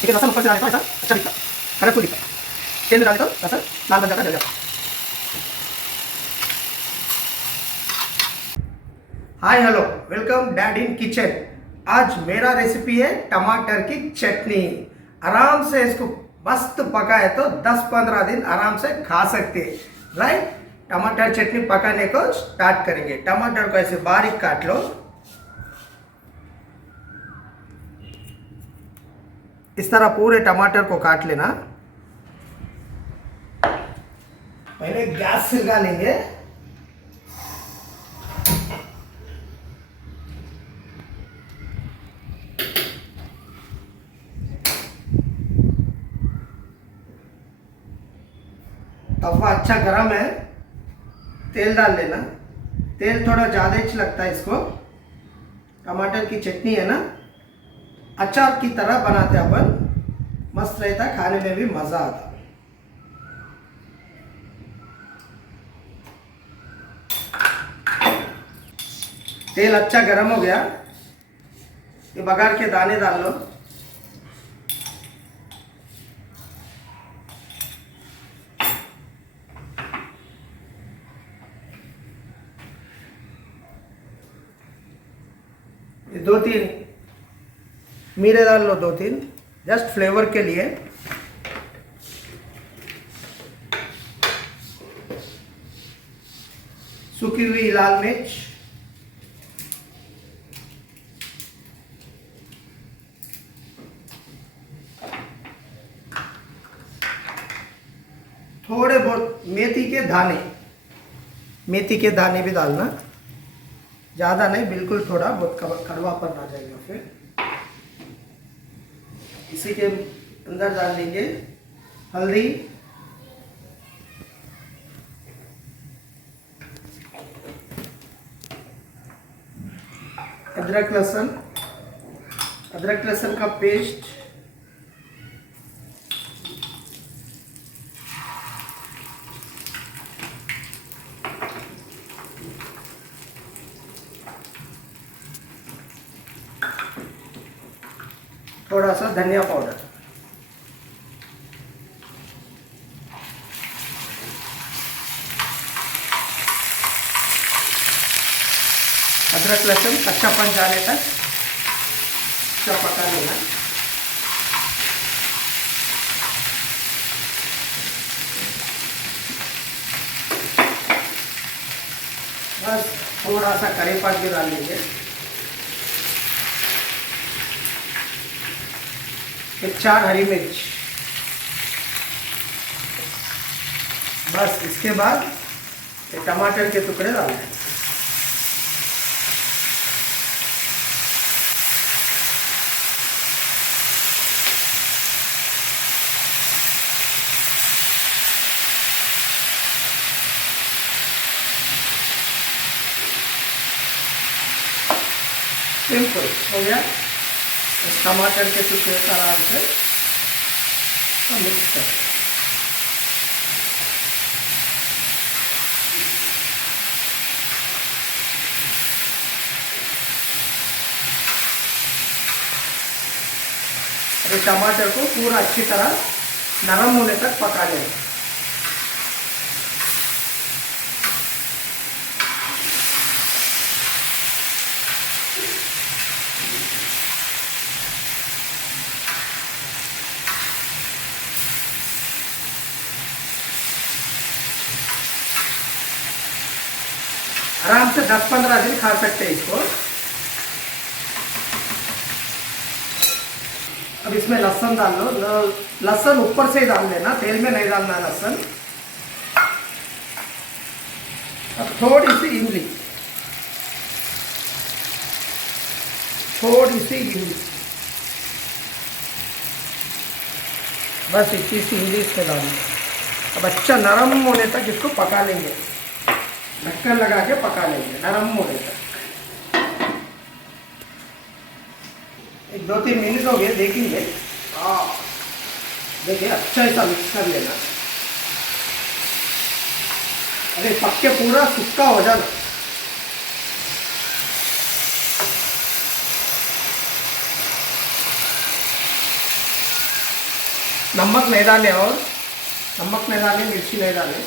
ठीक है, लहसुन ऊपर से डाले तो ऐसा अच्छा दिखता, कलरफुल दिखता। तेल में डाले तो लहसुन लाल बन जाता, जल जाता। Hi hello, welcome dad in kitchen. आज मेरा रेसिपी है टमाटर की चटनी। आराम से इसको मस्त पकाए तो 10-15 दिन आराम से खा सकते हैं, राइट। टमाटर चटनी पकाने को स्टार्ट करेंगे। टमाटर को ऐसे बारीक काट लो, इस तरह पूरे टमाटर को काट लेना। पहले गैस सिलगा लेंगे। तवा अच्छा गरम है, तेल डाल लेना। तेल थोड़ा ज़्यादा ही लगता है इसको। टमाटर की चटनी है ना, अचार की तरह बनाते अपन, मस्त रहता, खाने में भी मज़ा आता। तेल अच्छा गरम हो गया, ये बघार के दाने डाल लो। ये 2-3 मीरे डाल लो, 2-3, जस्ट फ्लेवर के लिए। सूखी हुई लाल मिर्च, थोड़े बहुत मेथी के दाने, मेथी के दाने भी डालना, ज़्यादा नहीं, बिल्कुल थोड़ा बहुत कड़वापन आ जाएगा। फिर इसी के अंदर डाल देंगे हल्दी, अदरक लहसुन, अदरक लहसुन का पेस्ट, थोड़ा सा धनिया पाउडर, अदरक लहसुन कच्चापन जाने तक अच्छा पका लेना। बस थोड़ा सा करी पात भी डाल लेंगे, 4 हरी मिर्च। बस इसके बाद ये टमाटर के टुकड़े डाल दें। सिंपल हो गया। इस टमाटर के टुकड़े का आराम से मिक्स कर। अरे टमाटर को पूरा अच्छी तरह नरम होने तक पका लें। आराम से 10-15 दिन खा सकते हैं इसको। अब इसमें लहसुन डाल लो, लहसुन ऊपर से ही डाल लेना, तेल में नहीं डालना लहसुन। अब थोड़ी सी इमली, थोड़ी सी इमली, बस इतनी सी इमली इसमें डालनी। अब अच्छा नरम होने तक इसको पका लेंगे, ढक्कन लगा के पका लेंगे नरम होने तक। 1-2-3 मिनट हो गए, देखेंगे। देखिए अच्छा ऐसा मिक्स कर लेना। अरे पक के पूरा सूखा हो जाना। नमक नहीं डाले, और नमक नहीं डाले, मिर्ची नहीं डाले।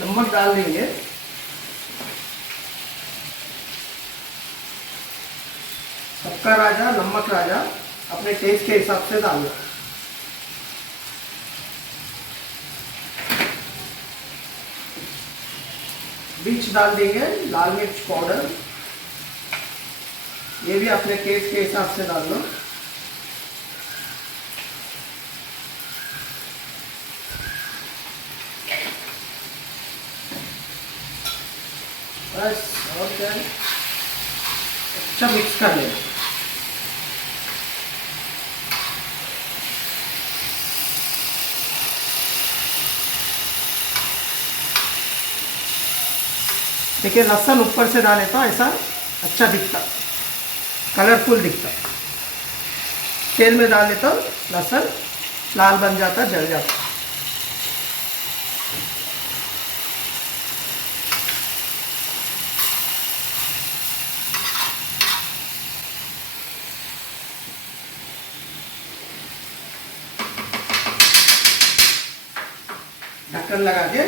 नमक डाल देंगे। सबका राजा नमक राजा, अपने टेस्ट के हिसाब से डालना। मिर्च डाल देंगे, लाल मिर्च पाउडर, ये भी अपने टेस्ट के हिसाब से डालना। बस, और क्या है, अच्छा मिक्स कर लेना। देखिए लहसुन ऊपर से डाले तो ऐसा अच्छा दिखता, कलरफुल दिखता। तेल में डाले तो लहसुन लाल बन जाता, जल जाता। ढक्कन लगा के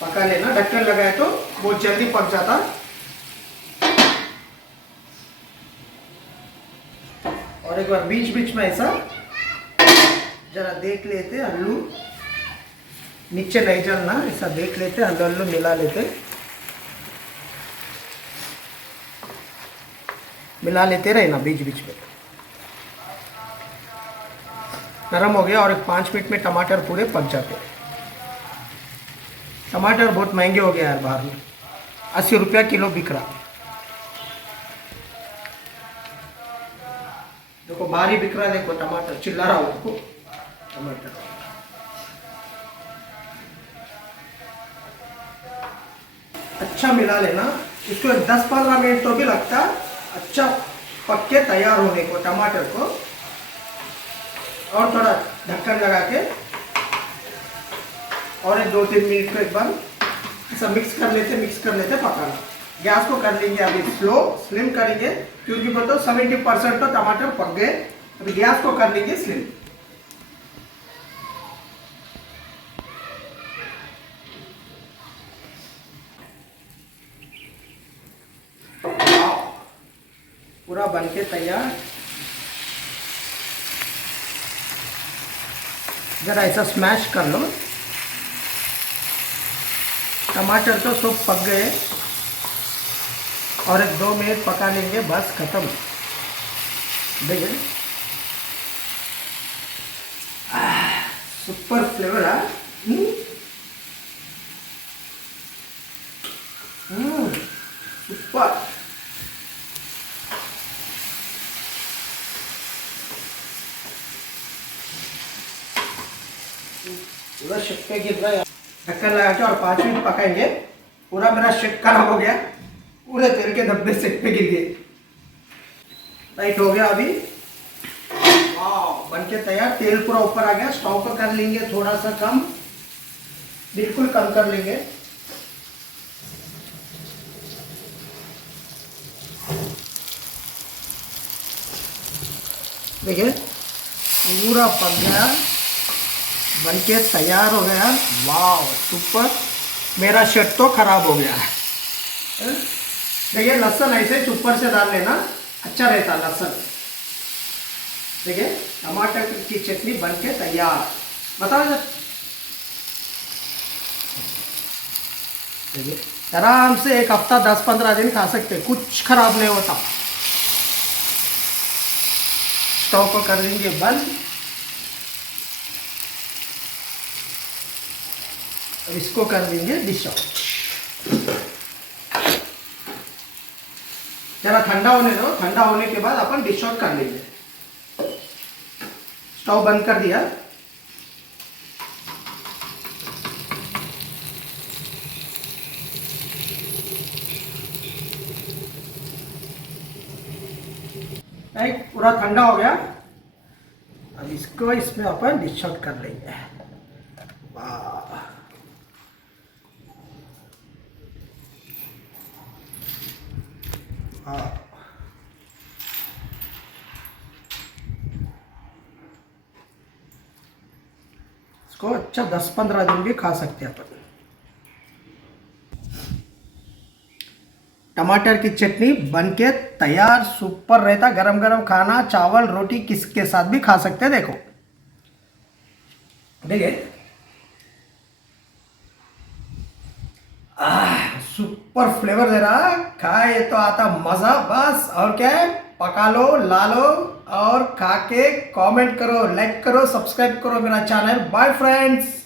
पका लेना। ढक्कन लगाए तो बहुत जल्दी पक जाता। और एक बार बीच बीच में ऐसा जरा देख लेते, आलू नीचे नहीं जलना, ऐसा देख लेते, आलू आलू मिला लेते रहना बीच बीच में। नरम हो गया और एक 5 मिनट में टमाटर पूरे पक जाते। टमाटर बहुत महंगे हो गए यार, बाहर में 80 रुपया किलो बिक रहा। देखो बाहर ही बिक रहा, देखो टमाटर चिल्ला रहा हो, देखो टमाटर। अच्छा मिला लेना इसको, 10-15 मिनट तो भी लगता अच्छा पक के तैयार होने को टमाटर को। और थोड़ा ढक्कन लगा के और एक 2-3 मिनट को एक बार ऐसा मिक्स कर लेते पकाना। गैस को कर लेंगे अभी स्लिम करेंगे, क्योंकि बोलते 70% तो टमाटर पक गए। अभी गैस को कर लेंगे स्लिम। पूरा बनके तैयार। जरा ऐसा स्मैश कर लो। टमाटर तो सब पक गए और एक 2 मिनट पका लेंगे, बस खत्म। देखिए सुपर फ्लेवर है। सुपर। पूरा शेक पे गिर रहा है। ढक्कन लगा के और 5 मिनट पकाएंगे। पूरा मेरा शेक खराब हो गया, पूरे तेल के धब्बे शेक पे गिर गए। राइट हो गया अभी, बन के तैयार। तेल पूरा ऊपर आ गया। स्टोव को कर लेंगे थोड़ा सा कम, बिल्कुल कम कर लेंगे। देखिए पूरा पक गया, बनके तैयार हो गया। वाह सुपर। मेरा शेक तो खराब हो गया है। देखिए लहसुन ऐसे ऊपर से डाल लेना, अच्छा रहता लहसुन। देखिए टमाटर की चटनी बनके तैयार। बताओ सर, देखिए आराम से एक हफ्ता 10-15 दिन खा सकते, कुछ खराब नहीं होता। स्टोव को कर देंगे बंद। अब इसको कर देंगे डिश आउट। जरा ठंडा होने दो, ठंडा होने के बाद अपन डिश आउट कर लेंगे। स्टोव बंद कर दिया। राइट, पूरा ठंडा हो गया। अब इसको इसमें अपन डिश आउट कर लेंगे। वाह, हाँ, इसको अच्छा 10-15 दिन भी खा सकते हैं अपन। टमाटर की चटनी बनके तैयार, सुपर रहता। गरम गरम खाना, चावल रोटी किसके साथ भी खा सकते हैं। देखो देखिए, सुपर फ्लेवर दे रहा, खाए तो आता मजा बस। और क्या है, पका लो, ला लो और खा के कमेंट करो, लाइक करो, सब्सक्राइब करो मेरा चैनल। Bye friends.